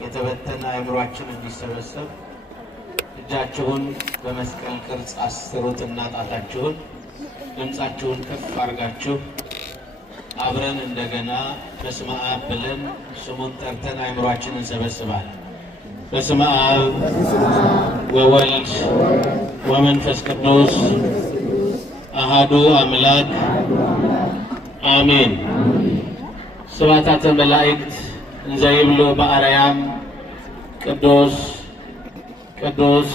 የተበተነ አእምሯችን እንዲሰበሰብ እጃችሁን በመስቀል ቅርጽ አስሩትና ጣታችሁን ድምጻችሁን ከፍ አድርጋችሁ አብረን እንደገና በስመ አብ ብለን ስሙን ጠርተን አእምሯችንን እንሰበስባለን። በስመ አብ ወወልድ ወመንፈስ ቅዱስ አሐዱ አምላክ አሜን። ስብሐተ መላእክት እንዘ ይብሉ በአርያም ቅዱስ ቅዱስ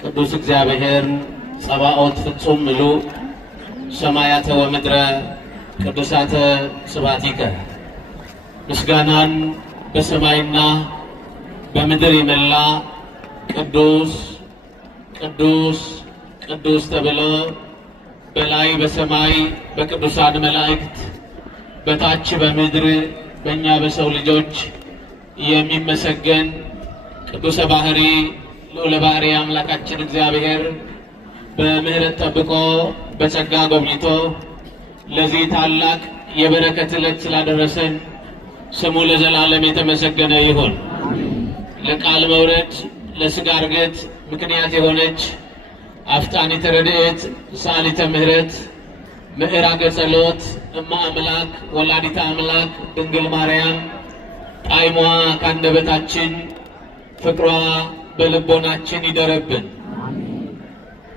ቅዱስ እግዚአብሔር ጸባኦት ፍጹም ምሉእ ሰማያተ ወምድረ ቅዱሳተ ስብሐቲከ። ምስጋናን በሰማይና በምድር የመላ ቅዱስ ቅዱስ ቅዱስ ተብሎ በላይ በሰማይ በቅዱሳን መላእክት በታች በምድር በእኛ በሰው ልጆች የሚመሰገን ቅዱሰ ባህሪ ልዑለ ባህሪ አምላካችን እግዚአብሔር በምህረት ጠብቆ በጸጋ ጎብኝቶ ለዚህ ታላቅ የበረከት ዕለት ስላደረሰን ስሙ ለዘላለም የተመሰገነ ይሁን። ለቃል መውረድ ለሥጋ እርገት ምክንያት የሆነች አፍጣኒተ ረድኤት ሰዓሊተ ምሕረት ምዕራገ ጸሎት እማ አምላክ ወላዲተ አምላክ ድንግል ማርያም ጣዕሟ ካንደበታችን ፍቅሯ በልቦናችን ይደረብን።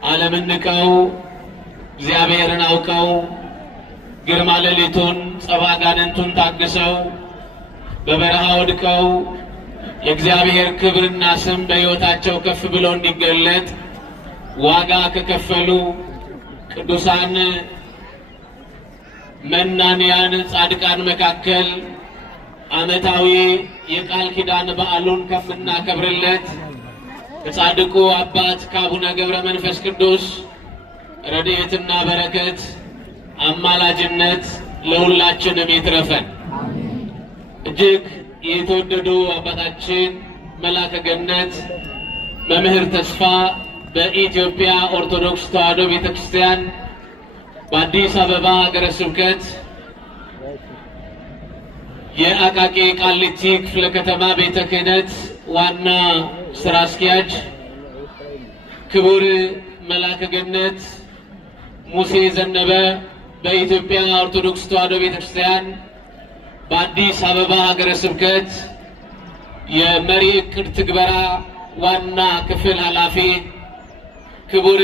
ዓለምን ንቀው እግዚአብሔርን አውቀው ግርማ ሌሊቱን ጸባ አጋንንቱን ታግሰው በበረሃ ወድቀው የእግዚአብሔር ክብርና ስም በሕይወታቸው ከፍ ብሎ እንዲገለጥ ዋጋ ከከፈሉ ቅዱሳን መናንያን ጻድቃን መካከል ዓመታዊ የቃል ኪዳን በዓሉን ከምናከብርለት ከጻድቁ አባት ከአቡነ ገብረ መንፈስ ቅዱስ ረድኤትና በረከት አማላጅነት ለሁላችንም ይትረፈን። እጅግ የተወደዱ አባታችን መላከ ገነት መምህር ተስፋ በኢትዮጵያ ኦርቶዶክስ ተዋሕዶ ቤተክርስቲያን በአዲስ አበባ ሀገረ ስብከት የአቃቂ ቃሊቲ ክፍለ ከተማ ቤተ ክህነት ዋና ስራ አስኪያጅ ክቡር መላከ ገነት ሙሴ ዘነበ በኢትዮጵያ ኦርቶዶክስ ተዋሕዶ ቤተክርስቲያን በአዲስ አበባ ሀገረ ስብከት የመሪ ዕቅድ ትግበራ ዋና ክፍል ኃላፊ ክቡር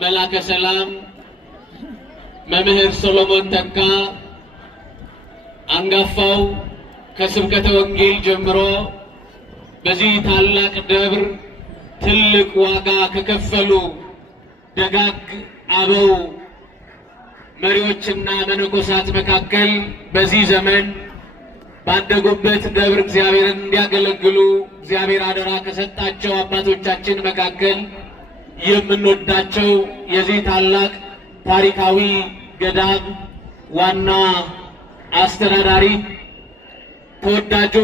መላከ ሰላም መምህር ሶሎሞን ተካ አንጋፋው ከስብከተ ወንጌል ጀምሮ በዚህ ታላቅ ደብር ትልቅ ዋጋ ከከፈሉ ደጋግ አበው መሪዎችና መነኮሳት መካከል በዚህ ዘመን ባደጉበት ደብር እግዚአብሔርን እንዲያገለግሉ እግዚአብሔር አደራ ከሰጣቸው አባቶቻችን መካከል የምንወዳቸው የዚህ ታላቅ ታሪካዊ ገዳም ዋና አስተዳዳሪ ተወዳጁ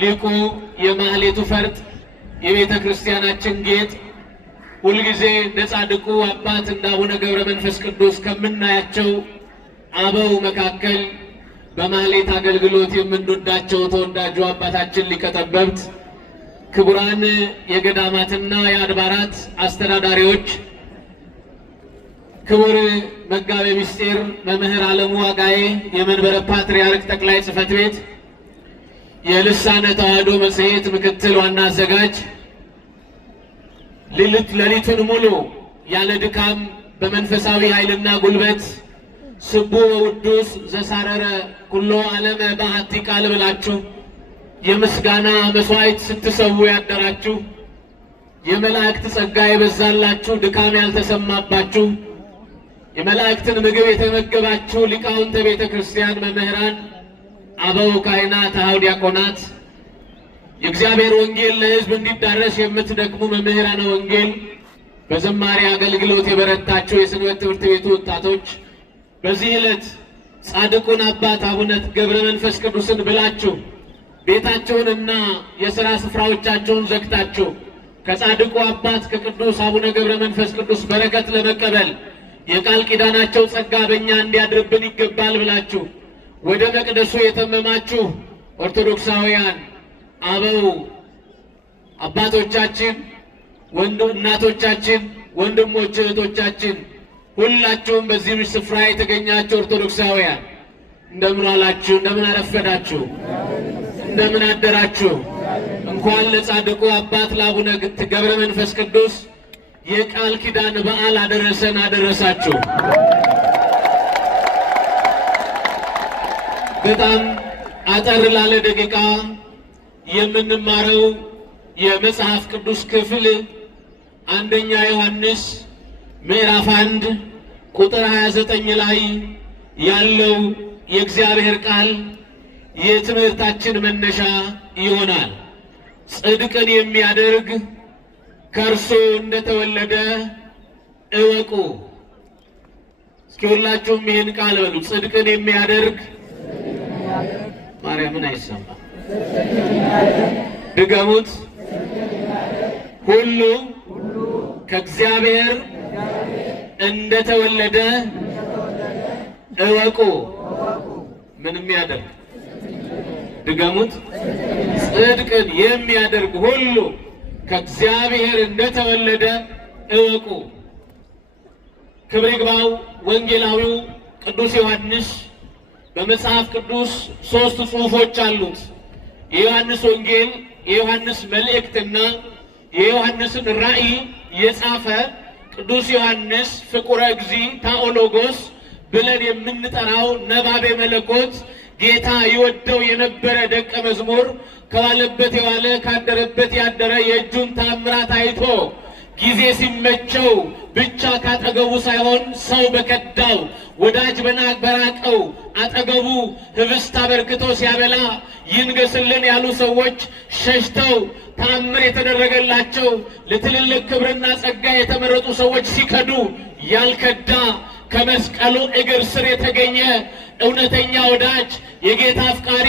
ሊቁ የማህሌቱ ፈርጥ የቤተ ክርስቲያናችን ጌጥ ሁልጊዜ እንደ ጻድቁ አባት እንደ አቡነ ገብረ መንፈስ ቅዱስ ከምናያቸው አበው መካከል በማህሌት አገልግሎት የምንወዳቸው ተወዳጁ አባታችን ሊቀ ጠበብት ክቡራን የገዳማትና የአድባራት አስተዳዳሪዎች፣ ክቡር መጋቤ ምስጢር መምህር ዓለሙ ዋጋዬ የመንበረ ፓትርያርክ ጠቅላይ ጽሕፈት ቤት የልሳነ ተዋሕዶ መጽሔት ምክትል ዋና አዘጋጅ፣ ሌሊቱን ሙሉ ያለ ድካም በመንፈሳዊ ኃይልና ጉልበት ስቡ ወውዱስ ዘሳረረ ኩሎ ዓለመ በአሐቲ ቃል ብላችሁ የምስጋና መስዋዕት ስትሰዉ ያደራችሁ የመላእክት ጸጋ የበዛላችሁ ድካም ያልተሰማባችሁ የመላእክትን ምግብ የተመገባችሁ ሊቃውንተ ቤተ ክርስቲያን መምህራን፣ አበው ካህናት፣ አኀው ዲያቆናት፣ የእግዚአብሔር ወንጌል ለሕዝብ እንዲዳረስ የምትደክሙ መምህራነ ወንጌል፣ በዝማሬ አገልግሎት የበረታችሁ የሰንበት ትምህርት ቤቱ ወጣቶች፣ በዚህ ዕለት ጻድቁን አባት አቡነ ገብረ መንፈስ ቅዱስን ብላችሁ ቤታችሁንና የሥራ ስፍራዎቻችሁን ዘግታችሁ ከጻድቁ አባት ከቅዱስ አቡነ ገብረ መንፈስ ቅዱስ በረከት ለመቀበል የቃል ኪዳናቸው ጸጋ በእኛ እንዲያድርብን ይገባል ብላችሁ ወደ መቅደሱ የተመማችሁ ኦርቶዶክሳውያን አበው አባቶቻችን፣ እናቶቻችን፣ ወንድሞች፣ እህቶቻችን ሁላችሁም በዚህ ስፍራ የተገኛችሁ ኦርቶዶክሳውያን እንደምን አላችሁ? እንደምን አረፈዳችሁ? እንደምን አደራችሁ? እንኳን ለጻድቁ አባት ለአቡነ ገብረ መንፈስ ቅዱስ የቃል ኪዳን በዓል አደረሰን አደረሳችሁ። በጣም አጠር ላለ ደቂቃ የምንማረው የመጽሐፍ ቅዱስ ክፍል አንደኛ ዮሐንስ ምዕራፍ 1 ቁጥር 29 ላይ ያለው የእግዚአብሔር ቃል የትምህርታችን መነሻ ይሆናል። ጽድቅን የሚያደርግ ከእርሱ እንደተወለደ እወቁ። እስኪ ሁላችሁም ይህን ቃል በሉ። ጽድቅን የሚያደርግ ማርያምን አይሰማ ድገሙት። ሁሉ ከእግዚአብሔር እንደተወለደ እወቁ። ምን የሚያደርግ ድገሙት። ጽድቅን የሚያደርግ ሁሉ ከእግዚአብሔር እንደተወለደ እወቁ። ክብር ይግባው ወንጌላዊው ቅዱስ ዮሐንስ በመጽሐፍ ቅዱስ 3 ጽሑፎች አሉት። የዮሐንስ ወንጌል፣ የዮሐንስ መልእክትና የዮሐንስን ራእይ የጻፈ ቅዱስ ዮሐንስ ፍቁረ እግዚእ ታኦሎጎስ ብለን የምንጠራው ነባቤ መለኮት ጌታ ይወደው የነበረ ደቀ መዝሙር ከዋለበት የዋለ ካደረበት ያደረ የእጁን ታምራት አይቶ ጊዜ ሲመቸው ብቻ ካጠገቡ ሳይሆን ሰው በከዳው ወዳጅ በራቀው አጠገቡ ህብስት አበርክቶ ሲያበላ ይንገስልን ያሉ ሰዎች ሸሽተው ታምር የተደረገላቸው ለትልልቅ ክብርና ጸጋ የተመረጡ ሰዎች ሲከዱ ያልከዳ ከመስቀሉ እግር ስር የተገኘ እውነተኛ ወዳጅ የጌታ አፍቃሪ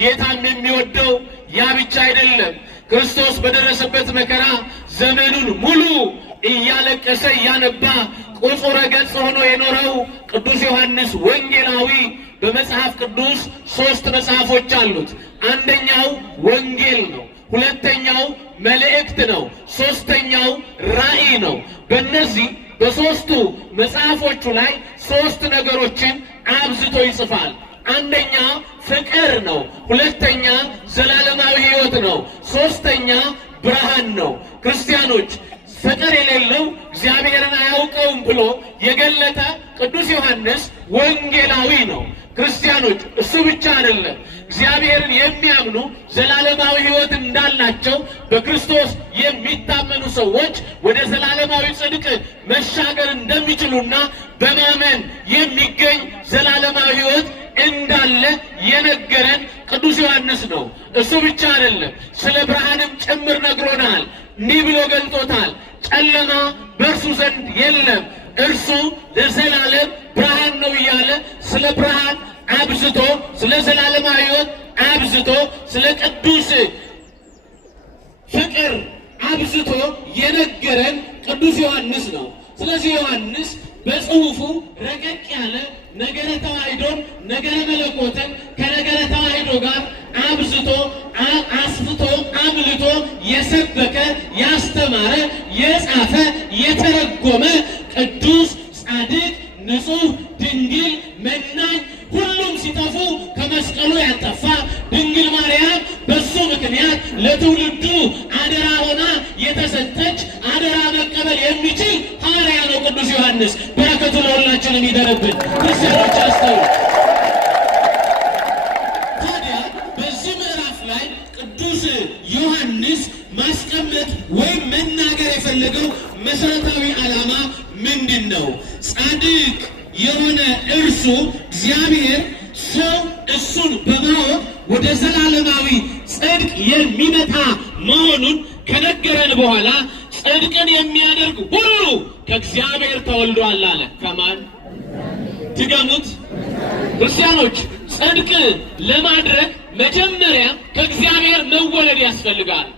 ጌታም የሚወደው ያ ብቻ አይደለም። ክርስቶስ በደረሰበት መከራ ዘመኑን ሙሉ እያለቀሰ እያነባ ቁጹረ ገጽ ሆኖ የኖረው ቅዱስ ዮሐንስ ወንጌላዊ በመጽሐፍ ቅዱስ 3 መጽሐፎች አሉት። አንደኛው ወንጌል ነው፣ ሁለተኛው መልእክት ነው፣ ሶስተኛው ራእይ ነው። በእነዚህ በ3ቱ መጽሐፎቹ ላይ 3 ነገሮችን አብዝቶ ይጽፋል። አንደኛ ፍቅር ነው፣ ሁለተኛ ዘላለማዊ ሕይወት ነው፣ ሶስተኛ ብርሃን ነው። ክርስቲያኖች ፍቅር የሌለው እግዚአብሔርን አያውቀውም ብሎ የገለጠ ቅዱስ ዮሐንስ ወንጌላዊ ነው። ክርስቲያኖች እሱ ብቻ አይደለም፣ እግዚአብሔርን የሚያምኑ ዘላለማዊ ሕይወት እንዳላቸው በክርስቶስ የሚታመኑ ሰዎች ወደ ዘላለማዊ ጽድቅ መሻገር እንደሚችሉና በማመን የሚገኝ ዘላለማዊ ሕይወት እንዳለ የነገረን ቅዱስ ዮሐንስ ነው። እሱ ብቻ አይደለም፣ ስለ ብርሃንም ጭምር ነግሮናል። እንዲህ ብሎ ገልጦታል። ጨለማ በእርሱ ዘንድ የለም፣ እርሱ ለዘላለም ብርሃን ነው እያለ ስለ ብርሃን አብዝቶ ስለ ዘላለማዊ ሕይወት አብዝቶ ስለ ቅዱስ ፍቅር አብዝቶ የነገረን ቅዱስ ዮሐንስ ነው። ስለዚህ ዮሐንስ በጽሑፉ ረቀቅ ያለ ነገረ ተዋሕዶን ነገረ መለኮትን ከነገረ ተዋሕዶ ጋር አብዝቶ አስፍቶ አምልቶ የሰበከ ያስተማረ የጻፈ የተረጎመ ቅዱስ ጻድቅ ንጹሕ ድንግል መናኝ ሁሉም ሲጠፉ ከመስቀሉ ያጠፋ ድንግል ማርያም በሱ ምክንያት ለትውልዱ አደራ ሆና የተሰጠች አደራ መቀበል የሚችል ሐዋርያ ነው ቅዱስ ዮሐንስ። በረከቱ ለሁላችንም ይደርብን። ክርስቲያኖች አስተውሉ። ታዲያ በዚህ ምዕራፍ ላይ ቅዱስ ዮሐንስ ማስቀመጥ ወይም መናገር የፈለገው መሰረታዊ ዓላማ ምንድን ነው? ጻድቅ የሆነ እርሱ እግዚአብሔር ሰው እሱን በማወቅ ወደ ዘላለማዊ ጽድቅ የሚመጣ መሆኑን ከነገረን በኋላ ጽድቅን የሚያደርግ ሁሉ ከእግዚአብሔር ተወልዷል አለ። ከማን? ድገሙት ክርስቲያኖች። ጽድቅ ለማድረግ መጀመሪያ ከእግዚአብሔር መወለድ ያስፈልጋል።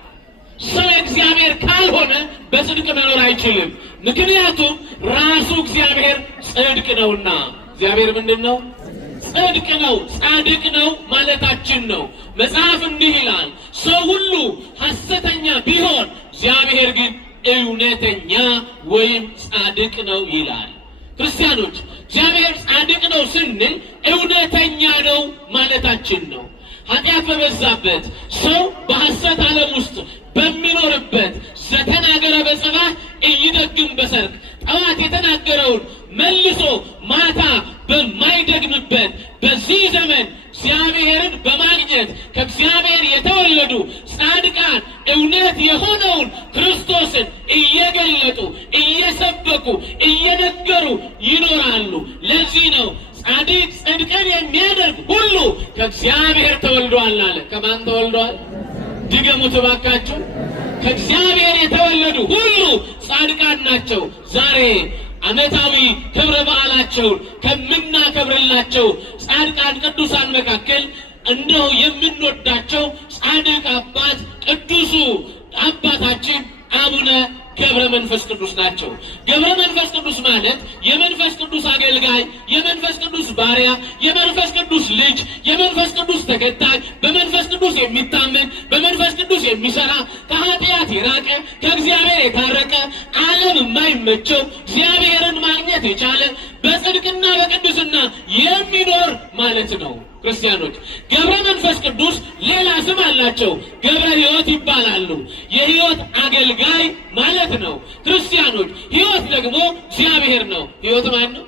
ሰው እግዚአብሔር ካልሆነ በጽድቅ መኖር አይችልም። ምክንያቱም ራሱ እግዚአብሔር ጽድቅ ነውና። እግዚአብሔር ምንድን ነው? ጽድቅ ነው፣ ጻድቅ ነው ማለታችን ነው። መጽሐፍ እንዲህ ይላል፣ ሰው ሁሉ ሐሰተኛ ቢሆን እግዚአብሔር ግን እውነተኛ ወይም ጻድቅ ነው ይላል። ክርስቲያኖች እግዚአብሔር ጻድቅ ነው ስንል እውነተኛ ነው ማለታችን ነው። ኃጢአት በበዛበት ሰው በሐሰት ዓለም ውስጥ በሚኖርበት ዘተናገረ በጽባሕ ኢይደግም በሰርክ ጠዋት የተናገረውን መልሶ ማታ በማይደግምበት በዚህ ዘመን እግዚአብሔርን በማግኘት ከእግዚአብሔር የተወለዱ ጻድቃን እውነት የሆነውን ክርስቶስን እየገለጡ እየሰበኩ እየነገሩ ይኖራሉ። ለዚህ ነው ጻድቅ ጽድቅን የሚያደርግ ሁሉ ከእግዚአብሔር ተወልዷል አለ። ከማን ተወልዷል? ድገሙት እባካችሁ። ከእግዚአብሔር የተወለዱ ሁሉ ጻድቃን ናቸው። ዛሬ ዓመታዊ ክብረ በዓላቸውን ከምናከብርላቸው ጻድቃን ቅዱሳን መካከል እንደው የምንወዳቸው ጻድቅ አባት ቅዱሱ አባታችን አቡነ ገብረ መንፈስ ቅዱስ ናቸው። ገብረ መንፈስ ቅዱስ ማለት የመንፈስ ቅዱስ አገልጋይ፣ የመንፈስ ቅዱስ ባሪያ፣ የመንፈስ ቅዱስ ልጅ፣ የመንፈስ ቅዱስ ተከታይ፣ በመንፈስ ቅዱስ የሚታመን፣ በመንፈስ ቅዱስ የሚሰራ፣ ከኃጢአት የራቀ፣ ከእግዚአብሔር የታረቀ፣ ዓለም የማይመቸው እግዚአብሔርን ማግኘት የቻለ በጽድቅና በቅድስና የሚኖር ማለት ነው። ክርስቲያኖች ገብረ መንፈስ ቅዱስ ሌላ ስም አላቸው። ገብረ ሕይወት ይባላሉ። የሕይወት አገልጋይ ማለት ነው። ክርስቲያኖች ሕይወት ደግሞ እግዚአብሔር ነው። ሕይወት ማን ነው?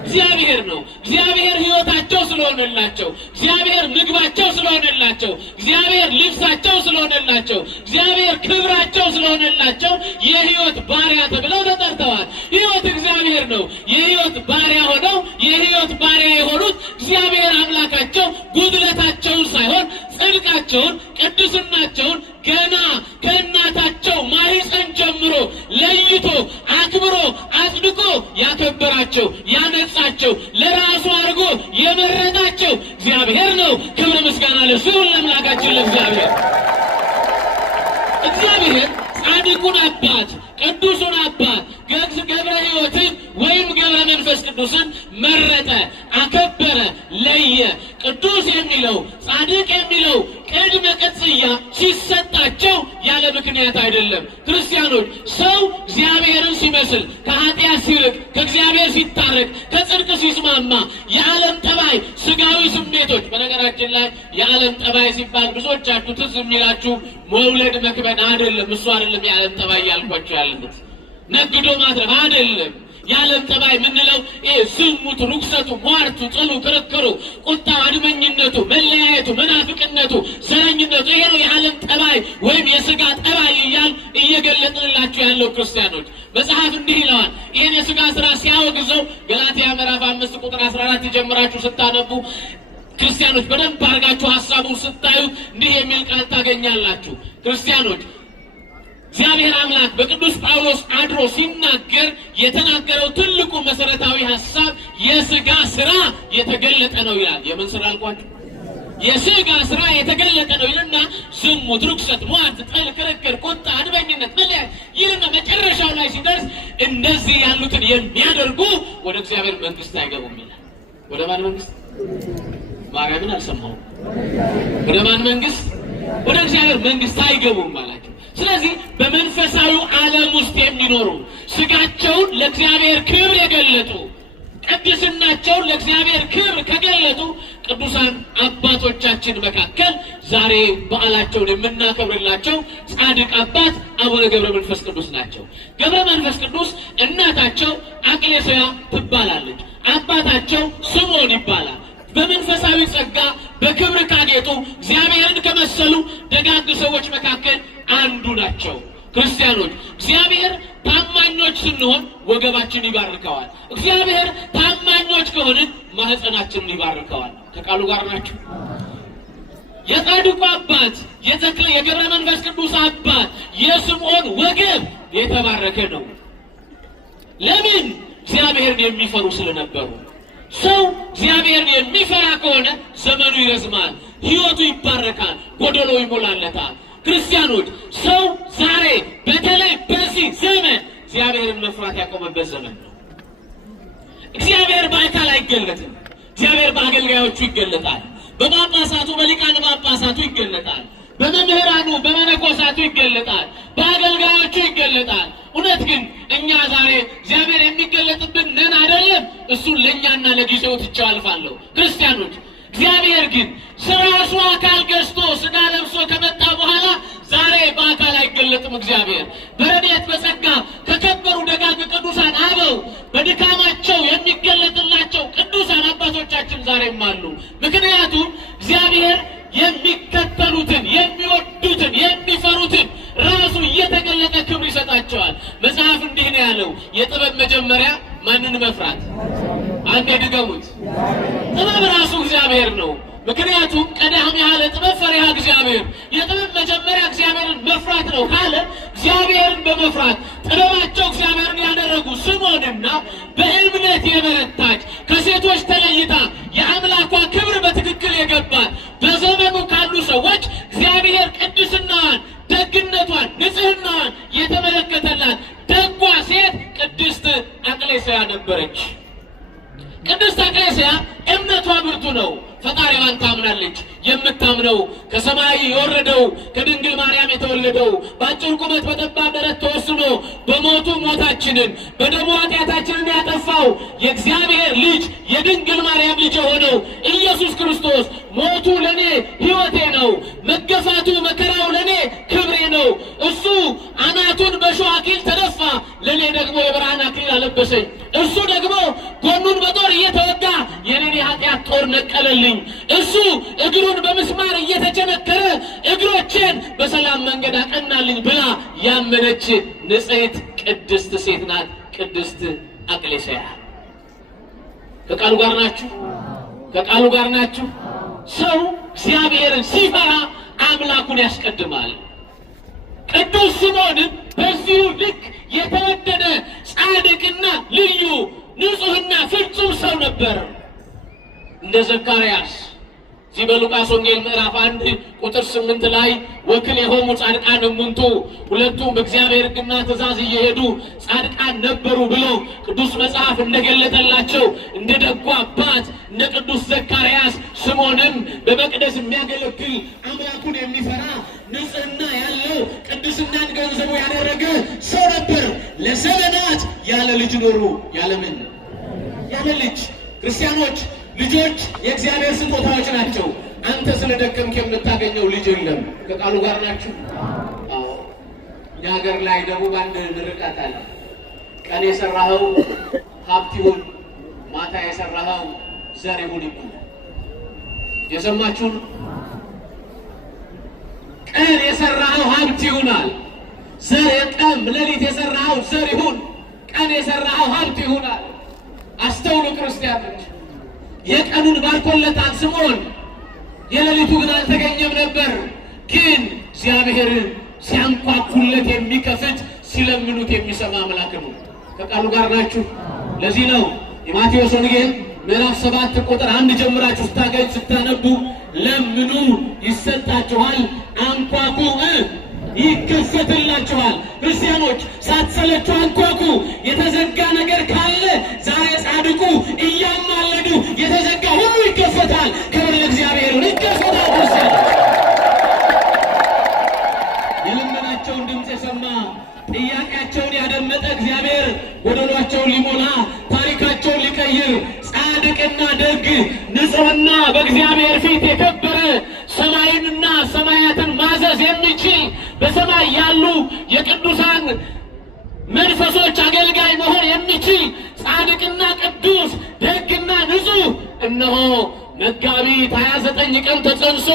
እግዚአብሔር ነው። እግዚአብሔር ሕይወታቸው ስለሆነላቸው፣ እግዚአብሔር ምግባቸው ስለሆነላቸው፣ እግዚአብሔር ልብሳቸው ስለሆነላቸው፣ እግዚአብሔር ክብራቸው ስለሆነላቸው የሕይወት ባሪያ ተብለው ተጠርተዋል። ሕይወት እግዚአብሔር ነው። የሕይወት ባሪያ ሆነው የሕይወት ባሪያ የሆኑት እግዚአብሔር አምላካቸው ጉድለታቸውን ሳይሆን ጽድቃቸውን፣ ቅድስናቸውን ገና ከእናታቸው ማህፀን ጀምሮ ለይቶ አክብሮ አጽድቆ ያከበራቸው ያነጻቸው ለራሱ አድርጎ የመረጣቸው እግዚአብሔር ነው። ክብር ምስጋና ለእሱ ይሁን ለአምላካችን ለእግዚአብሔር። እግዚአብሔር ጻድቁን አባት ቅዱሱን አባት ገብረ ሕይወትን ወይም ገብረ መንፈስ ቅዱስን መረጠ፣ አከበረ፣ ለየ። ቅዱስ የሚለው ጻድቅ የሚለው ቅድመ ቅጽያ ሲሰጣቸው ያለ ምክንያት አይደለም። ክርስቲያኖች ሰው እግዚአብሔርን ሲመስል፣ ከኃጢአት ሲርቅ፣ ከእግዚአብሔር ሲታረቅ፣ ከጽድቅ ሲስማማ የዓለም ጠባይ ስጋዊ ስሜቶች፣ በነገራችን ላይ የዓለም ጠባይ ሲባል ብዙዎቻችሁ ትዝ የሚላችሁ መውለድ መክበድ አይደለም። እሱ አይደለም የዓለም ጠባይ ያልኳችሁ ያለበት ነግዶ ማትረፍ አይደለም። የዓለም ጠባይ የምንለው ዝሙት፣ ርኩሰቱ፣ ሟርቱ፣ ጥሉ፣ ክርክሩ፣ ቁጣው፣ አድመኝነቱ፣ መለያየቱ፣ መናፍቅነቱ፣ ዘረኝነቱ ይሄ ነው የዓለም ጠባይ ወይም የስጋ ጠባይ እያል እየገለጥንላችሁ ያለው ክርስቲያኖች። መጽሐፍ እንዲህ ይለዋል። ይህን የስጋ ስራ ሲያወግዘው ገላትያ ምዕራፍ 5 ቁጥር 14 ጀምራችሁ ስታነቡ ክርስቲያኖች በደንብ አድርጋችሁ ሐሳቡን ስታዩ እንዲህ የሚል ቃል ታገኛላችሁ። ክርስቲያኖች እግዚአብሔር አምላክ በቅዱስ ጳውሎስ አድሮ ሲናገር የተናገረው ትልቁ መሰረታዊ ሐሳብ የስጋ ስራ የተገለጠ ነው ይላል። የምን ስራ አልኳችሁ? የስጋ ስራ የተገለጠ ነው ይልና ዝሙት፣ ርኩሰት፣ ሟርት፣ ጥል፣ ክርክር፣ ቁጣ፣ አድመኝነት፣ መለያየት ይልና መጨረሻው ላይ ሲደርስ እንደዚህ ያሉትን የሚያደርጉ ወደ እግዚአብሔር መንግስት አይገቡም ይላል። ወደ ማን መንግስት? ማርያምን አልሰማሁም። ወደ ማን መንግስት? ወደ እግዚአብሔር መንግስት አይገቡም ማለት። ስለዚህ በመንፈሳዊ ዓለም ውስጥ የሚኖሩ ስጋቸውን ለእግዚአብሔር ክብር የገለጡ ቅድስናቸውን ለእግዚአብሔር ክብር ከገለጡ ቅዱሳን አባቶቻችን መካከል ዛሬ በዓላቸውን የምናከብርላቸው ጻድቅ አባት አቡነ ገብረ መንፈስ ቅዱስ ናቸው። ገብረ መንፈስ ቅዱስ እናታቸው አቅሌስያ ትባላለች። አባታቸው ስምዖን ይባላል። በመንፈሳዊ ጸጋ በክብር ካጌጡ እግዚአብሔርን ከመሰሉ ደጋግ ሰዎች መካከል አንዱ ናቸው። ክርስቲያኖች እግዚአብሔር ታማኞች ስንሆን ወገባችን ይባርከዋል። እግዚአብሔር ታማኞች ከሆንን ማህፀናችንን ይባርከዋል። ከቃሉ ጋር ናቸው። የጻድቁ አባት የገብረ መንፈስ ቅዱስ አባት የስምዖን ወገብ የተባረከ ነው። ለምን? እግዚአብሔርን የሚፈሩ ስለነበሩ። ሰው እግዚአብሔርን የሚፈራ ከሆነ ዘመኑ ይረዝማል፣ ሕይወቱ ይባረካል፣ ጎደሎ ይሞላለታል። ክርስቲያኖች ሰው ዛሬ በተለይ በዚህ ዘመን እግዚአብሔርን መፍራት ያቆመበት ዘመን ነው። እግዚአብሔር በአካል አይገለጥም። እግዚአብሔር በአገልጋዮቹ ይገለጣል። በጳጳሳቱ በሊቃነ ጳጳሳቱ ይገለጣል። በመምህራኑ በመነኮሳቱ ይገለጣል፣ በአገልጋዮቹ ይገለጣል። እውነት ግን እኛ ዛሬ እግዚአብሔር የሚገለጥብን ነን አይደለም? እሱን ለእኛና ለጊዜው ትቼው አልፋለሁ። ክርስቲያኖች እግዚአብሔር ግን ራሱ አካል ገዝቶ ስጋ ለብሶ ከመጣ በኋላ ዛሬ በአካል አይገለጥም። እግዚአብሔር በረድኤት በጸጋ ከከበሩ ደጋግ ቅዱሳን አበው በድካማቸው የሚገለጥላቸው ቅዱሳን አባቶቻችን ዛሬም አሉ። ምክንያቱም እግዚአብሔር የሚከተሉትን የሚወዱትን የሚፈሩትን ራሱ እየተገለጠ ክብር ይሰጣቸዋል። መጽሐፍ እንዲህ ነው ያለው፣ የጥበብ መጀመሪያ ማንን መፍራት? አንዴ ድገሙት። ጥበብ ራሱ እግዚአብሔር ነው። ምክንያቱም ቀዳሚ ያለ ጥበብ ፈሪሃ እግዚአብሔር፣ የጥበብ መጀመሪያ እግዚአብሔርን መፍራት ነው ካለ እግዚአብሔርን በመፍራት ጥበባቸው እግዚአብሔርን ያደረጉ ስምዖንና በእምነት የበረታች ከሴቶች ተለይታ የአምላኳ ክብር በትክክል የገባት በዘመኑ ካሉ ሰዎች እግዚአብሔር ቅድስናዋን፣ ደግነቷን፣ ንጽህናዋን የተመለከተላት ደጓ ሴት ቅድስት አቅሌስያ ነበረች። ቅድስት አቅሌስያ እምነቷ ብርቱ ነው። ፈጣሪዋን ታምናለች። የምታምነው ከሰማይ የወረደው ከድንግል ማርያም የተወለደው በአጭር ቁመት በጠባብ ደረት ተወስኖ በሞቱ ሞታችንን በደሙ ኃጢአታችንን ያጠፋው የእግዚአብሔር ልጅ የድንግል ማርያም ልጅ የሆነው ኢየሱስ ክርስቶስ ሞቱ ለኔ ሕይወቴ ነው፣ መገፋቱ መከራው ለኔ ክብሬ ነው። እሱ አናቱን በሾህ አክሊል ተደፋ፣ ለኔ ደግሞ የብርሃን አክሊል አለበሰኝ። እሱ ደግሞ ጎኑን በጦር እየተወጋ የኔን የኃጢአት ጦር ነቀለልኝ። እሱ እግሩን በምስማር እየተቸነከረ እግሮቼን በሰላም መንገድ አቀናልኝ ብላ ያመነች ንጽሕት ቅድስት ሴት ናት ቅድስት አቅሌስያ። ከቃሉ ጋር ናችሁ? ከቃሉ ጋር ናችሁ? ሰው እግዚአብሔርን ሲፈራ አምላኩን ያስቀድማል። ቅዱስ ስምዖንም በዚሁ ልክ የተወደደ ጻድቅና ልዩ ንጹሕና ፍጹም ሰው ነበር። እንደ ዘካርያስ እዚህ በሉቃስ ወንጌል ምዕራፍ 1 ቁጥር 8 ላይ ወክልኤሆሙ ጻድቃን እሙንቱ፣ ሁለቱም በእግዚአብሔር ሕግና ትእዛዝ እየሄዱ ጻድቃን ነበሩ ብሎ ቅዱስ መጽሐፍ እንደገለጠላቸው እንደ ደጉ አባት እንደ ቅዱስ ዘካርያስ ስምዖንም በመቅደስ የሚያገለግል አምላኩን የሚፈራ ንጽሕና ያለው ቅድስናን ገንዘቡ ያደረገ ሰው ነበር። ለዘመናት ያለ ልጅ ኖሩ። ያለምን? ያለ ልጅ። ክርስቲያኖች ልጆች የእግዚአብሔር ስጦታዎች ናቸው። አንተ ስለደከምክ የምታገኘው ልጅ የለም። ከቃሉ ጋር ናችሁ? አዎ። የሀገር ላይ ደቡብ አንድ ምርቃት አለ። ቀን የሰራኸው ሀብት ይሁን፣ ማታ የሰራኸው ዘር ይሁን ይባላል። የሰማችሁ? ቀን የሰራኸው ሀብት ይሆናል። ቀን ሌሊት የሰራኸው ዘር ይሁን፣ ቀን የሰራኸው ሀብት ይሆናል። አስተውሉ ክርስቲያኖች። የቀኑን ባርኮለታል ስምዖን፣ የሌሊቱ ግን አልተገኘም ነበር። ግን እግዚአብሔር ሲያንኳኩለት የሚከፍት ሲለምኑት የሚሰማ አምላክ ነው። ከቃሉ ጋር ናችሁ? ለዚህ ነው የማቴዎስ ወንጌል ምዕራፍ 7 ቁጥር 1 ጀምራችሁ ስታነቡ ለምኑ ይሰጣችኋል፣ አንኳኩ ይከፈትላችኋል። ክርስቲያኖች ሳትሰለቹ አንኳኩ። የተዘጋ ነገር ካለ ዛሬ ጻድቁ እያማለዱ የተዘጋ ሁሉ ይከፈታል። ክብር ለእግዚአብሔር። ይከፈታል። ክርስቲያኖች የልመናቸውን ድምፅ የሰማ ጥያቄያቸውን ያደመጠ እግዚአብሔር ጎደሏቸውን ሊሞላ ታሪካቸውን ሊቀይር ጻድቅና ደግ ንጹሕና በእግዚአብሔር ፊት የከበረ ሰማይንና ሰማያትን ማዘዝ የሚችል በሰማይ ያሉ የቅዱሳን መንፈሶች አገልጋይ መሆን የሚችል ጻድቅና ቅዱስ ደግና ንጹሕ እነሆ መጋቢት 29 ቀን ተጸንሶ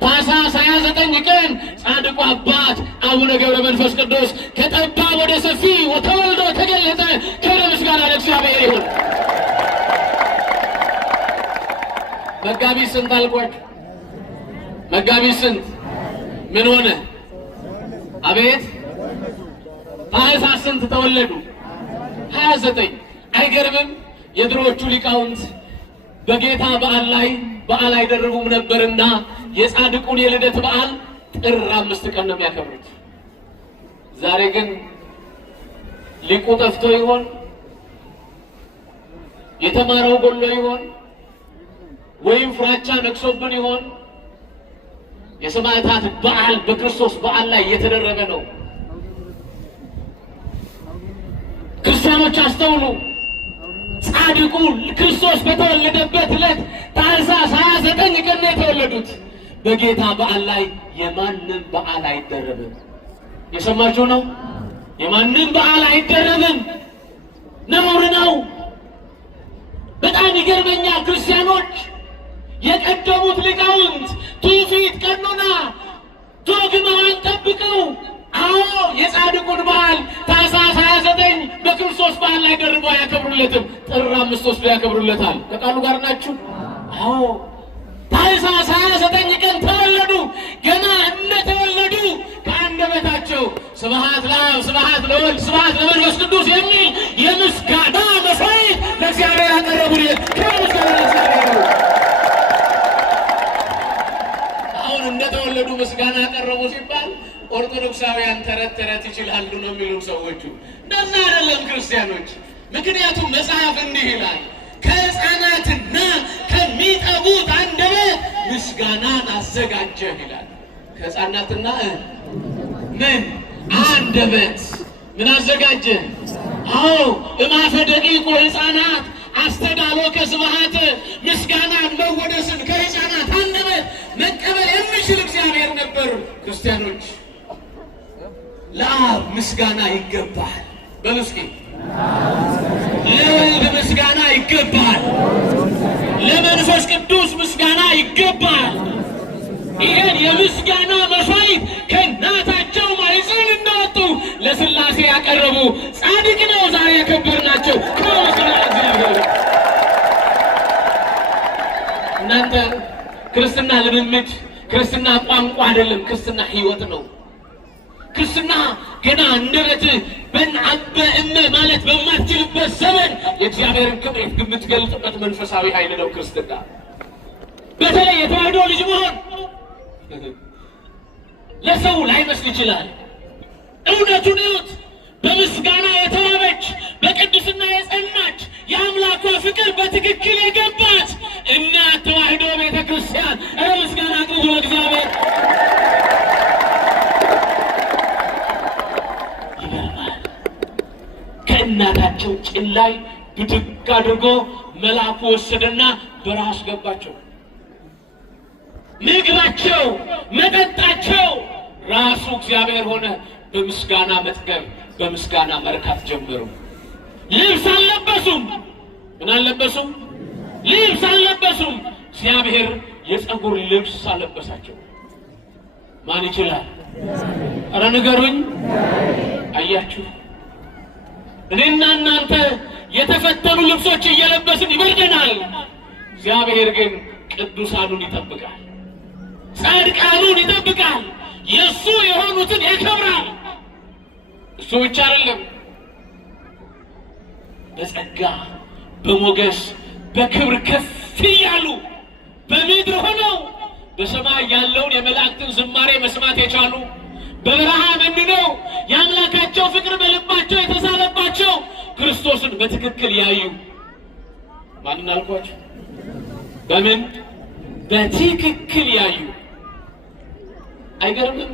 ታኅሳስ 29 ቀን ጻድቁ አባት አቡነ ገብረ መንፈስ ቅዱስ ከጠባብ ወደ ሰፊ ተወልዶ ተገለጠ። ክብር ምስጋና ለእግዚአብሔር ይሁን። መጋቢት ስንት አልኳችሁ? መጋቢት ስንት ምን ሆነ? አቤት ታኅሳስ ስንት ተወለዱ? 29። አይገርምም? የድሮዎቹ ሊቃውንት በጌታ በዓል ላይ በዓል አይደርቡም ነበርና የጻድቁን የልደት በዓል ጥር 5 ቀን ነው የሚያከብሩት። ዛሬ ግን ሊቁ ጠፍቶ ይሆን? የተማረው ጎሎ ይሆን? ወይም ፍራቻ ነክሶብን ይሆን? የሰማዕታት በዓል በክርስቶስ በዓል ላይ እየተደረገ ነው። ክርስቲያኖች አስተውሉ። ጻድቁ ክርስቶስ በተወለደበት ዕለት ታኅሳስ 29 ቀን ነው የተወለዱት። በጌታ በዓል ላይ የማንም በዓል አይደረብም። የሰማችሁ ነው። የማንም በዓል አይደረብም፣ ነውር ነው። በጣም ይገርመኛል። ክርስቲያኖች የቀደሙት ሊቃውንት ትውፊት፣ ቀኖና፣ ዶግማውን ጠብቀው የጻድቁን በዓል ታኅሳስ 29 በክርስቶስ በዓል ላይ ደርበው አያከብሩለትም። ጥር 5 ወስዶ ያከብሩለታል። ከቃሉ ጋር ናችሁ? ታኅሳስ 29 ቀን ተወለዱ። ገና እንደተወለዱ ከአንደበታቸው ስብሐት ለአብ፣ ስብሐት ለወልድ፣ ስብሐት ለመንፈስ ቅዱስ የሚል የምስጋና መሥዋዕት ለእግዚአብሔር ያቀረቡለት። አሁን እንደተወለዱ ምስጋና ያቀረቡ ሲባል ኦርቶዶክሳውያን ተረት ተረት ይችላሉ ነው የሚሉ ሰዎቹ። እንደዛ አይደለም ክርስቲያኖች። ምክንያቱም መጽሐፍ እንዲህ ይላል፣ ከሕፃናትና ከሚጠቡት አንደበት ምስጋናን አዘጋጀህ ይላል። ከሕፃናትና ምን አንደበት ምን አዘጋጀ? እማፈ ደቂቁ ሕፃናት አስተዳሎከ ስብሐት፣ ምስጋናን መወደስን ከሕፃናት አንደበት መቀበል የሚችል እግዚአብሔር ነበር። ክርስቲያኖች ለአብ ምስጋና ይገባል። በምስኪ ለወልድ ምስጋና ይገባል። ለመንፈስ ቅዱስ ምስጋና ይገባል። ይሄን የምስጋና መሥዋዕት ከእናታቸው ማኅፀን እንደወጡ ለሥላሴ ያቀረቡ ጻድቅ ነው ዛሬ ያከበርናቸው። እናንተ ክርስትና ልምምድ፣ ክርስትና ቋንቋ አይደለም። ክርስትና ሕይወት ነው። ክርስትና ገና አንደበት በእመ ማለት በማትችልበት ዘመን የእግዚአብሔርን ክብር የምትገልጥበት መንፈሳዊ ኃይል ነው ክርስትና። በተለይ የተዋህዶ ልጅ መሆን ለሰው ላይመስል ይችላል። እውነቱን እዩት። በምስጋና የተዋበች በቅድስና የጸናች የአምላኳ ፍቅር በትክክል የገባት እናት ተዋህዶ ቤተ ክርስቲያን ምስጋና አቅርቡ ለእግዚአብሔር። ይገርማል። ከእናታቸው ጭን ላይ ብድግ አድርጎ መልአኩ ወሰደና በራስ ገባቸው። ምግባቸው መጠጣቸው ራሱ እግዚአብሔር ሆነ። በምስጋና መጥገብ፣ በምስጋና መርካት ጀመሩ። ልብስ አልለበሱም። ምን አልለበሱም? ልብስ አልለበሱም። እግዚአብሔር የፀጉር ልብስ አለበሳቸው። ማን ይችላል? ኧረ ንገሩኝ። አያችሁ፣ እኔና እናንተ የተፈተኑ ልብሶች እየለበስን ይበርደናል። እግዚአብሔር ግን ቅዱሳኑን ይጠብቃል፣ ጻድቃኑን ይጠብቃል፣ የእሱ የሆኑትን ያከብራል። እሱ ብቻ አይደለም፣ በጸጋ በሞገስ በክብር ከፍ እያሉ በምድር ሆነው በሰማይ ያለውን የመላእክትን ዝማሬ መስማት የቻሉ በበረሃ መንነው የአምላካቸው ፍቅር በልባቸው የተሳለባቸው ክርስቶስን በትክክል ያዩ ማንን አልኳቸው? በምን በትክክል ያዩ። አይገርምም?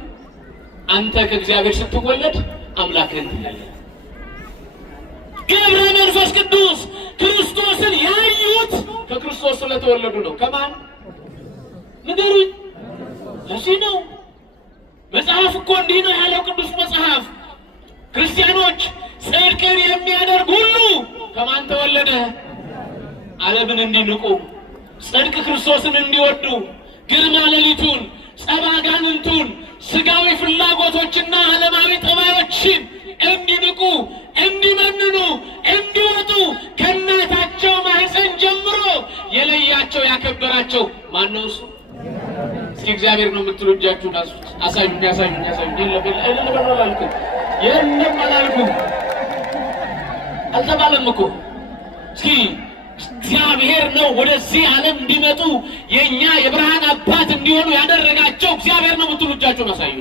አንተ ከእግዚአብሔር ስትወለድ አምላክህን ትላለህ። ገብረ መንፈስ ቅዱስ ክርስቶስን ያዩት ከክርስቶስ ስለተወለዱ ነው። ከማን ንገሩኝ? ለዚህ ነው መጽሐፍ እኮ እንዲህ ነው ያለው ቅዱስ መጽሐፍ። ክርስቲያኖች ጽድቅን የሚያደርግ ሁሉ ከማን ተወለደ? ዓለምን እንዲንቁ፣ ጽድቅ ክርስቶስን እንዲወዱ፣ ግርማ ሌሊቱን፣ ጸባጋንንቱን፣ ስጋዊ ፍላጎቶችና ዓለማዊ ጠባዮችን እንዲንቁ፣ እንዲመንኑ፣ እንዲወጡ ከእናታቸው ማኅፀን ጀምሮ የለያቸው ያከበራቸው ማን ነው? እሱ። እስኪ እግዚአብሔር ነው የምትሉ እጃችሁን አሳዩኝ፣ ያሳዩኝ፣ ያሳዩኝ። የለም አላልኩም፣ አልተባለም እኮ። እስኪ እግዚአብሔር ነው ወደዚህ ዓለም እንዲመጡ የኛ የብርሃን አባት እንዲሆኑ ያደረጋቸው እግዚአብሔር ነው የምትሉ እጃችሁን አሳዩ።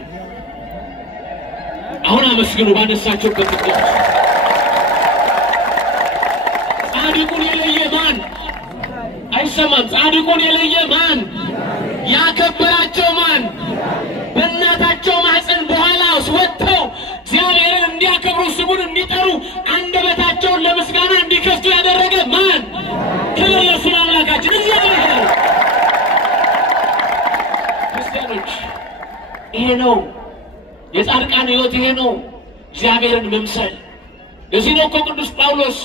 አሁን አመስግኑ ባነሳችሁበት እጃችሁ። ጻድቁን የለየ ማን? አይሰማም። ጻድቁን የለየ ማን? ያከበራቸው ማን? እንዲያከብሩ ስሙን እንዲጠሩ አንደበታቸውን ለምስጋና እንዲከፍቱ ያደረገ ማን? ክብር ለእሱ ለአምላካችን። ክርስቲያኖች ይሄ ነው የጻድቃን ሕይወት፣ ይሄ ነው እግዚአብሔርን መምሰል። ለዚህ ነው እኮ ቅዱስ ጳውሎስ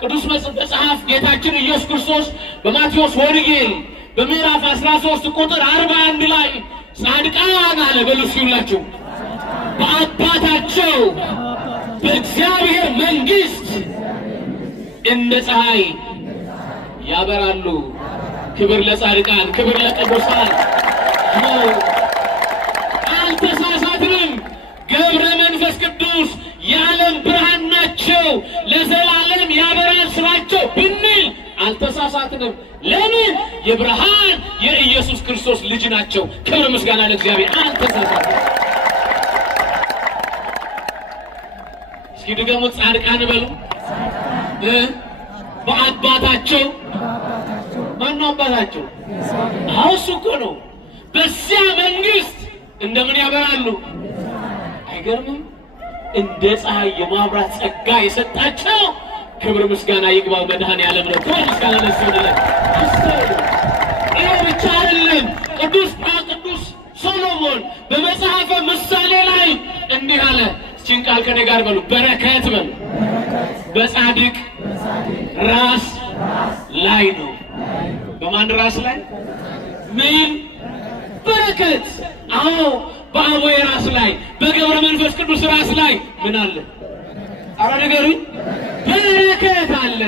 ቅዱስ መጽሐፍ ጌታችን ኢየሱስ ክርስቶስ በማቴዎስ ወንጌል በምዕራፍ 13 ቁጥር 41 ላይ ጻድቃን አለ በሉ እስኪ ሁላችሁ በአባታቸው በእግዚአብሔር መንግሥት እንደ ፀሐይ ያበራሉ። ክብር ለጻድቃን፣ ክብር ለቅዱሳን። አልተሳሳትንም። ገብረ መንፈስ ቅዱስ የዓለም ብርሃን ናቸው፣ ለዘላለም ያበራል ስራቸው ብንል አልተሳሳትንም። ለምን? የብርሃን የኢየሱስ ክርስቶስ ልጅ ናቸው። ክብር ምስጋና ለእግዚአብሔር። አልተሳሳትንም። እስኪ ድገሙት። ጻድቃን በሉ በአባታቸው። ማነው አባታቸው? እሱ እኮ ነው። በዚያ መንግሥት እንደምን ያበራሉ? አይገርምም? እንደ ፀሐይ የማብራት ጸጋ የሰጣቸው ክብር ምስጋና ይግባው መድኃኔዓለም ነው። ክብር ምስጋና ለሰውነት ይህ ብቻ አይደለም። ቅዱስ ሶሎሞን በመጽሐፈ ምሳሌ ላይ እንዲህ አለ። እችን ቃል ከኔ ጋር በሉ። በረከት በሉ በጻድቅ ራስ ላይ ነው። በማን ራስ ላይ? ምን በረከት? አዎ በአቦዬ ራስ ላይ በገብረ መንፈስ ቅዱስ ራስ ላይ ምን አለ? አረ ንገሩኝ። በረከት አለ።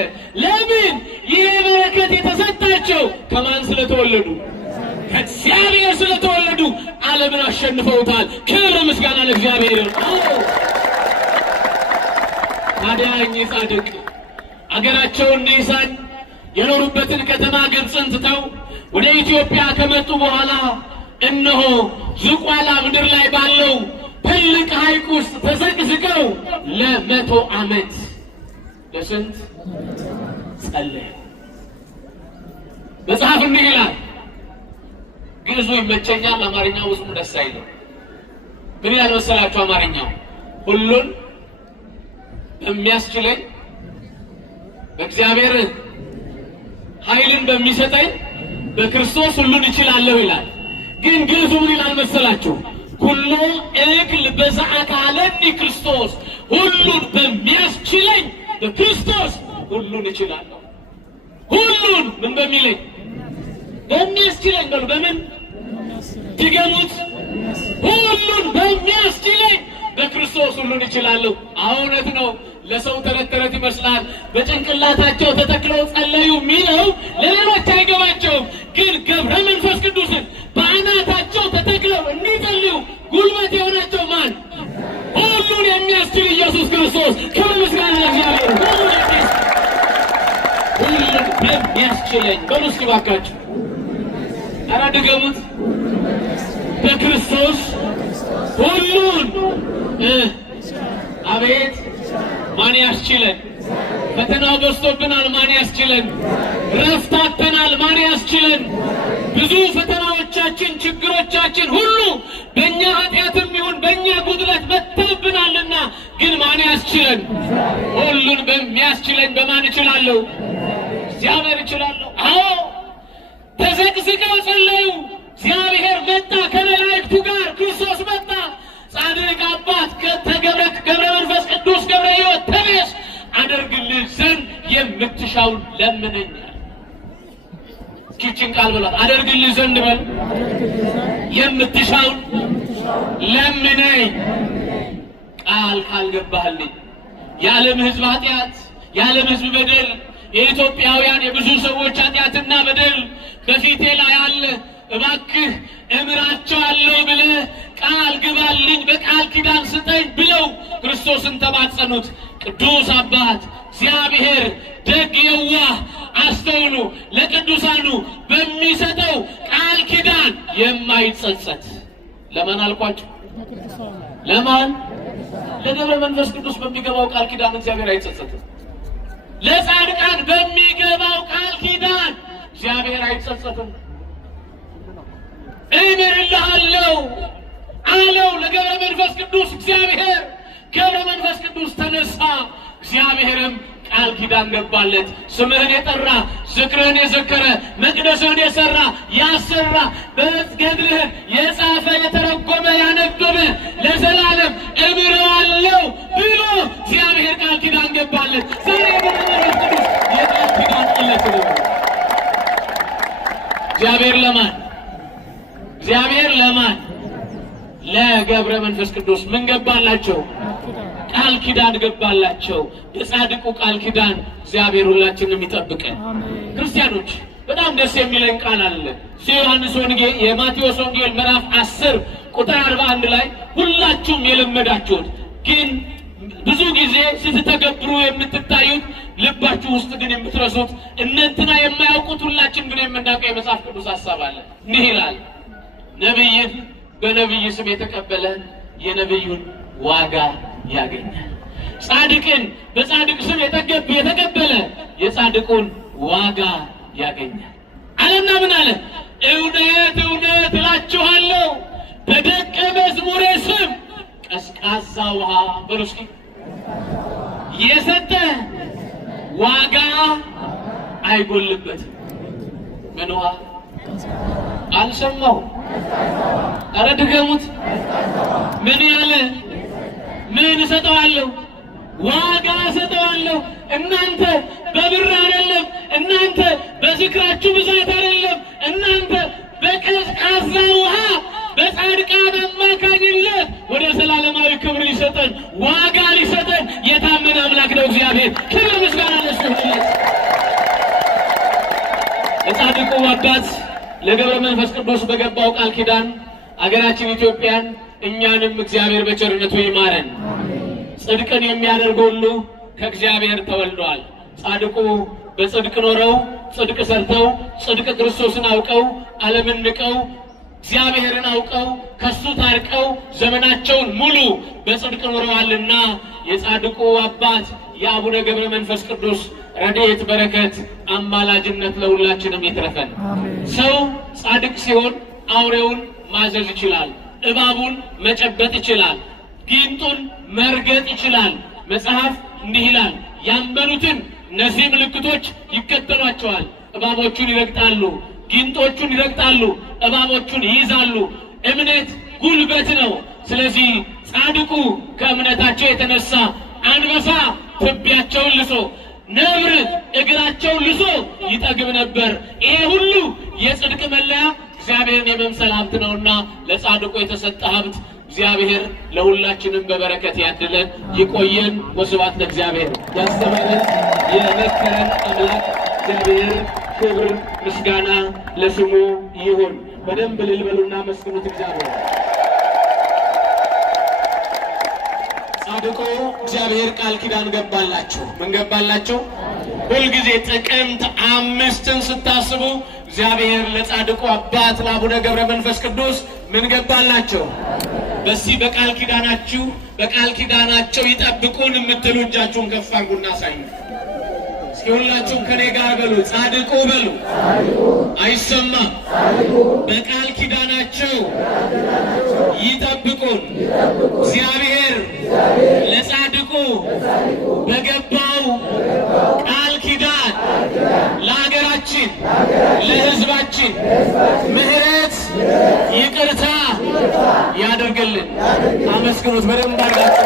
ለምን? ይህ በረከት የተሰጣቸው ከማን ስለተወለዱ? ከእግዚአብሔር ስለተወለዱ ዓለምን አሸንፈውታል። ክብር ምስጋና ለእግዚአብሔር። ታዲያ እኚህ ጻድቅ አገራቸውን ኒሳን የኖሩበትን ከተማ ግብፅን ትተው ወደ ኢትዮጵያ ከመጡ በኋላ እነሆ ዝቋላ ምድር ላይ ባለው ትልቅ ሐይቅ ውስጥ ተዘቅዝቀው ለ100 ዓመት ለስንት ጸለዩ። መጽሐፍ እንዲህ ይላል። ግዕዙ ይመቸኛል፣ አማርኛው ውስጡ ደስ አይልም። ምን ይላል መሰላችሁ? አማርኛው ሁሉን በሚያስችለኝ በእግዚአብሔር ኃይልን በሚሰጠኝ በክርስቶስ ሁሉን እችላለሁ ይላል። ግን ግዕዙ ምን ይላል መሰላችሁ? ሁሉ እክል በዘአካለኒ ክርስቶስ፣ ሁሉን በሚያስችለኝ በክርስቶስ ሁሉን እችላለሁ። ሁሉን ምን በሚለኝ? በሚያስችለኝ በሉ። በምን ትገሙት? ሁሉን በሚያስችለኝ በክርስቶስ ሁሉን እችላለሁ። እውነት ነው። ለሰው ተረት ይመስላል። በጭንቅላታቸው ተተክለው ጸለዩ የሚለው ለሌሎች አይገባቸውም። ግን ገብረ መንፈስ ቅዱስን በአናታቸው ተተክለው እንዲጸልዩ ጉልበት የሆናቸው ማን? ሁሉን የሚያስችል ኢየሱስ ክርስቶስ። ክብር ምስጋና ለእግዚአብሔር። ሁሉን በሚያስችለኝ በሉ እስኪ ባካችሁ። ኧረ ድገሙት። በክርስቶስ ሁሉን አቤት ማን ያስችለን? ፈተናው በዝቶብናል። ማን ያስችለን? ረፍታተናል። ማን ያስችለን? ብዙ ፈተናዎቻችን፣ ችግሮቻችን ሁሉ በእኛ ኃጢአትም ይሁን በእኛ ጉድለት መጥተውብናልና ግን ማን ያስችለን? ሁሉን በሚያስችለኝ በማን እችላለሁ? እግዚአብሔር እችላለሁ። አዎ ተዘቅዝቀው ጸለዩ። እግዚአብሔር መጣ ከመላእክቱ ጋር። ክርስቶስ መጣ። ጻድቅ አባት ገብረ መንፈስ ቅዱስ ገብረ ሕይወት ተነስ፣ አደርግልህ ዘንድ የምትሻውን ለምነኝ። እስኪችን ቃል በሏት። አደርግልህ ዘንድ በል። የምትሻውን ለምነኝ። ቃል ካልገባህልኝ የዓለም ሕዝብ ኃጢአት፣ የዓለም ሕዝብ በደል፣ የኢትዮጵያውያን የብዙ ሰዎች ኃጢአትና በደል በፊቴ ላይ አለ። እባክህ እምራቸዋለሁ ብለህ ቃል ግባልኝ፣ በቃል ኪዳን ስጠኝ ብለው ክርስቶስን ተማጸኑት። ቅዱስ አባት እግዚአብሔር ደግ የዋህ አስተውሉ፣ ለቅዱሳኑ በሚሰጠው ቃል ኪዳን የማይጸጸት ለማን አልኳቸው? ለማን? ለገብረ መንፈስ ቅዱስ በሚገባው ቃል ኪዳን እግዚአብሔር አይጸጸትም። ለጻድቃን በሚገባው ቃል ኪዳን እግዚአብሔር አይጸጸትም። እምርልሃለሁ አለው ለገብረ መንፈስ ቅዱስ እግዚአብሔር። ገብረ መንፈስ ቅዱስ ቅዱስ ተነሳ። እግዚአብሔርም ቃል ኪዳን ገባለት። ስምህን የጠራ ዝክርህን የዘከረ መቅደስህን የሰራ ያሰራ በገድልህን የጻፈ የተረጎመ ያነበበ ለዘላለም እምረዋለሁ ብሎ እግዚአብሔር ቃል ኪዳን ገባለት። ዛሬ በመንፈስ ቅዱስ የቃል ኪዳን ዕለት ነው። እግዚአብሔር ለማን ለገብረ መንፈስ ቅዱስ ምን ገባላቸው? ቃል ኪዳን ገባላቸው። የጻድቁ ቃል ኪዳን እግዚአብሔር ሁላችንም ይጠብቀን። ክርስቲያኖች በጣም ደስ የሚለን ቃል አለ። የዮሐንስ ወንጌል የማቴዎስ ወንጌል ምዕራፍ 10 ቁጥር 41 ላይ ሁላችሁም የለመዳችሁት ግን ብዙ ጊዜ ስትተገብሩ የምትታዩት ልባችሁ ውስጥ ግን የምትረሱት እነንትና የማያውቁት ሁላችን ግን የምናውቀው የመጽሐፍ ቅዱስ ሐሳብ አለ። እንዲህ ይላል፣ ነብይን በነብይ ስም የተቀበለ የነብዩን ዋጋ ያገኛል። ጻድቅን በጻድቅ ስም የተቀበለ የጻድቁን ዋጋ ያገኛል አለና ምን አለ? እውነት እውነት እላችኋለሁ በደቀ መዝሙሬ ስም ቀዝቃዛ ውሃ በሉ እስኪ የሰጠ ዋጋ አይጎልበትም። ምን ውሃ አልሰማው? ኧረ ድገሙት። ምን ያለ ምን እሰጠዋለሁ? ዋጋ እሰጠዋለሁ። እናንተ በብር አይደለም፣ እናንተ በዝክራችሁ ብዛት አይደለም፣ እናንተ በቀዝቃዛ ውሃ በጻድቃን አማካኝነት ወደ ዘላለማዊ ክብር ሊሰጠን ዋጋ ሊሰጠን የታመነ አምላክ ነው እግዚአብሔር። ክብር ምስጋና ለእሱ ይሁን። ለጻድቁ አባት ለገብረ መንፈስ ቅዱስ በገባው ቃል ኪዳን አገራችን ኢትዮጵያን እኛንም እግዚአብሔር በቸርነቱ ይማረን። ጽድቅን የሚያደርግ ሁሉ ከእግዚአብሔር ተወልደዋል። ጻድቁ በጽድቅ ኖረው ጽድቅ ሰርተው ጽድቅ ክርስቶስን አውቀው ዓለምን ንቀው እግዚአብሔርን አውቀው ከሱ ታርቀው ዘመናቸውን ሙሉ በጽድቅ ኖረዋልና የጻድቁ አባት የአቡነ ገብረ መንፈስ ቅዱስ ረድኤት በረከት አማላጅነት ለሁላችንም ይትረፈን። ሰው ጻድቅ ሲሆን አውሬውን ማዘዝ ይችላል፣ እባቡን መጨበጥ ይችላል፣ ጊንጡን መርገጥ ይችላል። መጽሐፍ እንዲህ ይላል፣ ያመኑትን እነዚህ ምልክቶች ይከተሏቸዋል። እባቦቹን ይረግጣሉ፣ ጊንጦቹን ይረግጣሉ፣ እባቦቹን ይይዛሉ። እምነት ጉልበት ነው። ስለዚህ ጻድቁ ከእምነታቸው የተነሳ አንበሳ ትቢያቸውን ልሶ ነብር እግራቸውን ልሶ ይጠግብ ነበር። ይሄ ሁሉ የጽድቅ መለያ እግዚአብሔርን የመምሰል ሀብት ነውና ለጻድቁ የተሰጠ ሀብት እግዚአብሔር ለሁላችንም በበረከት ያድለን፣ ይቆየን። ወስብሐት ለእግዚአብሔር። ያስተማረን የመከረን አምላክ እግዚአብሔር ክብር ምስጋና ለስሙ ይሁን። በደንብ እልል በሉና መስግኑት እግዚአብሔር። ጻድቁ እግዚአብሔር ቃል ኪዳን ገባላችሁ። ምን ገባላችሁ? ሁልጊዜ ጥቅምት 5ን ስታስቡ እግዚአብሔር ለጻድቁ አባት ለአቡነ ገብረ መንፈስ ቅዱስ ምን ገባላቸው? በዚህ በቃል ኪዳናችሁ በቃል ኪዳናቸው ይጠብቁን የምትሉ እጃችሁን ከፍ አድርጉና አሳዩ። እስኪ ሁላችሁም ከኔ ጋር በሉ፣ ጻድቁ በሉ። አይሰማም። በቃል ኪዳናቸው ይጠብቁን። እግዚአብሔር ለጻድቁ በገባው ቃል ኪዳን ለሀገራችን ለሕዝባችን ምሕረት ይቅርታ ያደርግልን። አመስግኑት በደንብ አድርጋችሁ።